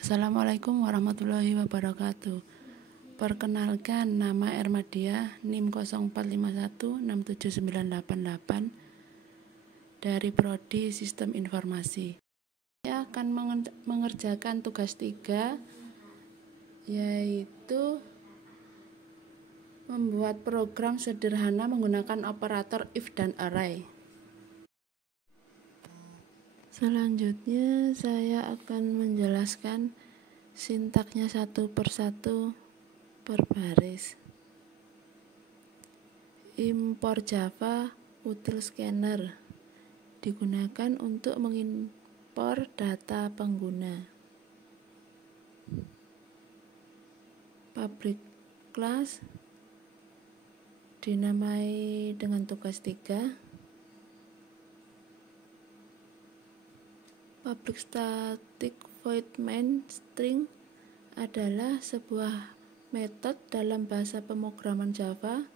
Assalamualaikum warahmatullahi wabarakatuh. Perkenalkan, nama Ermadia, NIM 0451679888 dari Prodi Sistem Informasi. Saya akan mengerjakan tugas 3, yaitu membuat program sederhana menggunakan operator if dan array. Selanjutnya saya akan menjelaskan sintaknya satu persatu per baris. Impor Java util scanner digunakan untuk mengimpor data pengguna. Public class dinamai dengan tugas 3. Public static void main string adalah sebuah metode dalam bahasa pemrograman Java.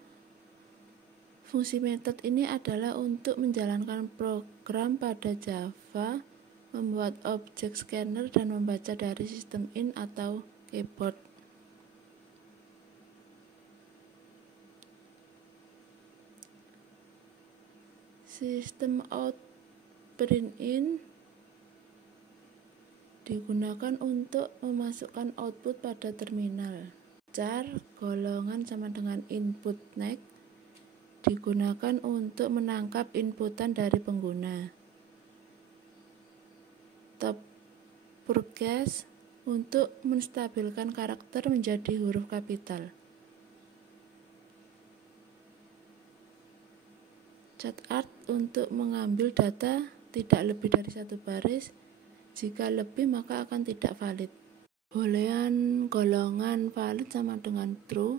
Fungsi metode ini adalah untuk menjalankan program pada Java, membuat objek scanner dan membaca dari sistem in atau keyboard. Sistem out print in digunakan untuk memasukkan output pada terminal. Char golongan sama dengan input next digunakan untuk menangkap inputan dari pengguna. Top purcase untuk menstabilkan karakter menjadi huruf kapital. Chart untuk mengambil data tidak lebih dari satu baris. Jika lebih maka akan tidak valid. Boolean golongan valid sama dengan true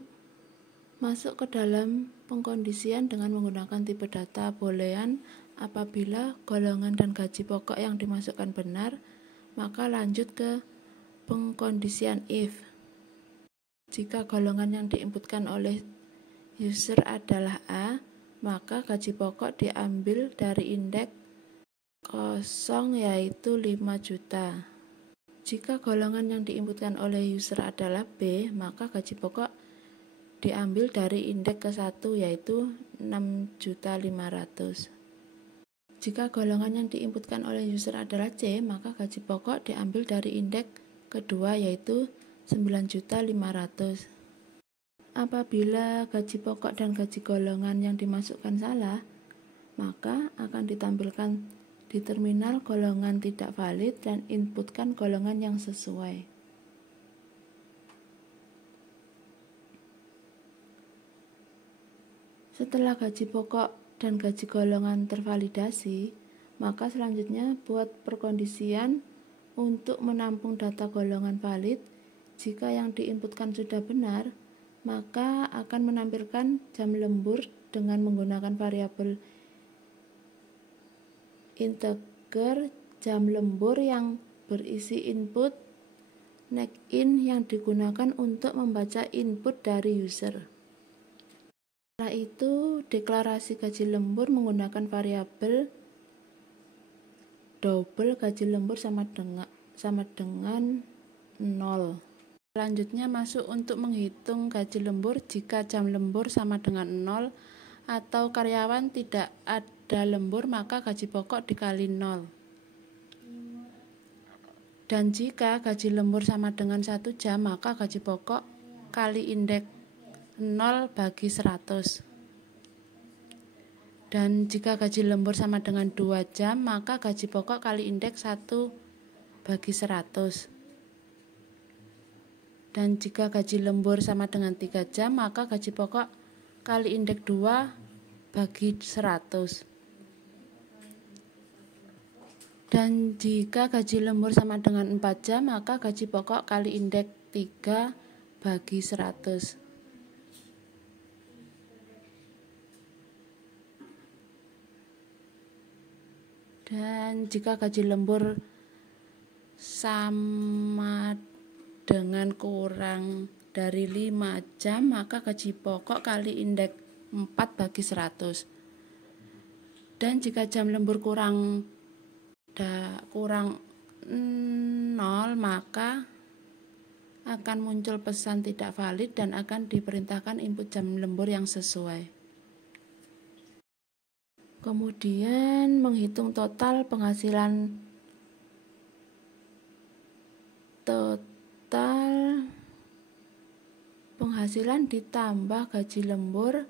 masuk ke dalam pengkondisian dengan menggunakan tipe data boolean. Apabila golongan dan gaji pokok yang dimasukkan benar, maka lanjut ke pengkondisian if. Jika golongan yang diinputkan oleh user adalah A, maka gaji pokok diambil dari indeks 0 yaitu 5 juta. Jika golongan yang diinputkan oleh user adalah B, maka gaji pokok diambil dari indeks ke-1 yaitu 6.500.000. Jika golongan yang diinputkan oleh user adalah C, maka gaji pokok diambil dari indeks kedua yaitu 9.500.000. Apabila gaji pokok dan gaji golongan yang dimasukkan salah, maka akan ditampilkan di terminal golongan tidak valid dan inputkan golongan yang sesuai. Setelah gaji pokok dan gaji golongan tervalidasi, maka selanjutnya buat perkondisian untuk menampung data golongan valid. Jika yang diinputkan sudah benar, maka akan menampilkan jam lembur dengan menggunakan variabel integer jam lembur yang berisi input next in yang digunakan untuk membaca input dari user. Setelah itu, deklarasi gaji lembur menggunakan variabel double gaji lembur sama dengan 0. Selanjutnya masuk untuk menghitung gaji lembur jika jam lembur sama dengan 0 atau karyawan tidak ada lembur, maka gaji pokok dikali 0. Dan jika gaji lembur sama dengan 1 jam, maka gaji pokok kali indeks 0 bagi 100. Dan jika gaji lembur sama dengan 2 jam, maka gaji pokok kali indeks 1 bagi 100. Dan jika gaji lembur sama dengan 3 jam, maka gaji pokok kali indeks 2 bagi 100. Dan jika gaji lembur sama dengan 4 jam, maka gaji pokok kali indeks 3 bagi 100. Dan jika gaji lembur sama dengan kurang dari 5 jam, maka gaji pokok kali indeks 4 bagi 100. Dan jika jam lembur kurang 0, maka akan muncul pesan tidak valid dan akan diperintahkan input jam lembur yang sesuai. Kemudian menghitung total penghasilan ditambah gaji lembur,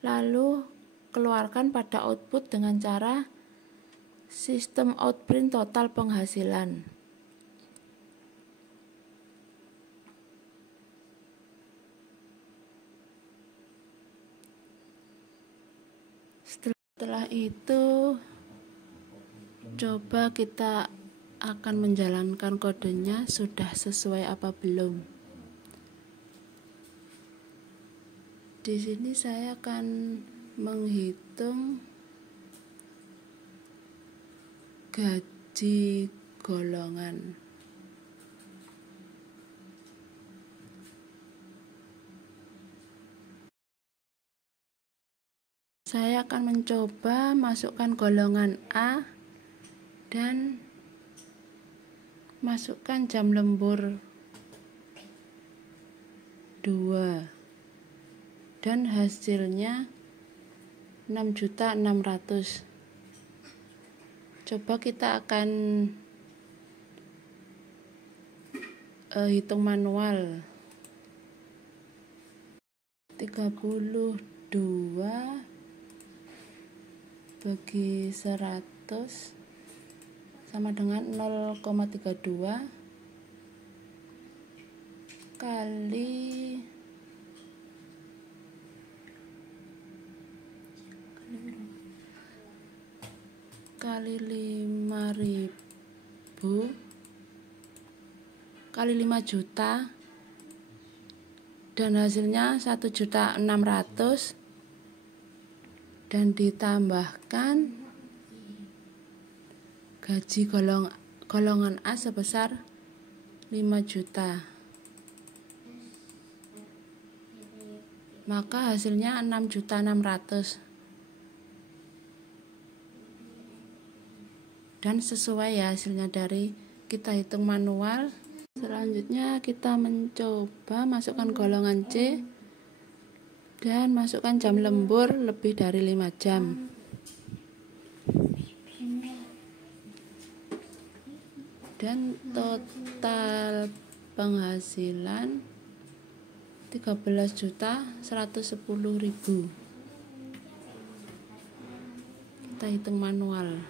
lalu keluarkan pada output dengan cara sistem outprint total penghasilan. Setelah itu coba kita akan menjalankan kodenya, sudah sesuai apa belum. Di sini saya akan menghitung gaji golongan. Saya akan mencoba masukkan golongan A dan masukkan jam lembur 2 dan hasilnya 6.600.000. Coba kita akan hitung manual. 32 bagi 100 sama dengan 0,32 kali 5.000 kali 5 juta dan hasilnya 1.600.000 dan ditambahkan gaji golongan A sebesar 5 juta. Maka hasilnya 6.600.000 dan sesuai ya hasilnya dari kita hitung manual. Selanjutnya kita mencoba masukkan golongan C dan masukkan jam lembur lebih dari 5 jam. Dan total penghasilan 13.110.000. Kita hitung manual.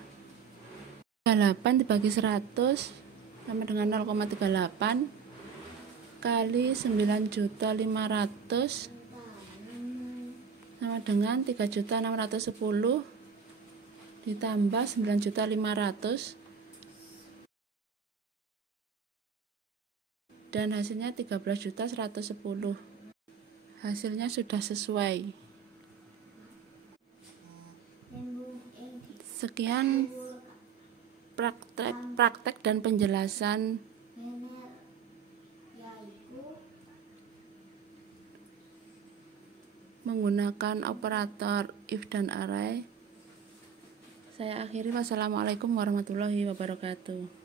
38 dibagi 100 sama dengan 0,38 kali 9.500.000 sama dengan 3.610 ditambah 9.500.000 dan hasilnya 13.110.000. Hasilnya sudah sesuai. Sekian praktek dan penjelasan menggunakan operator if dan array. Saya akhiri. Wassalamualaikum warahmatullahi wabarakatuh.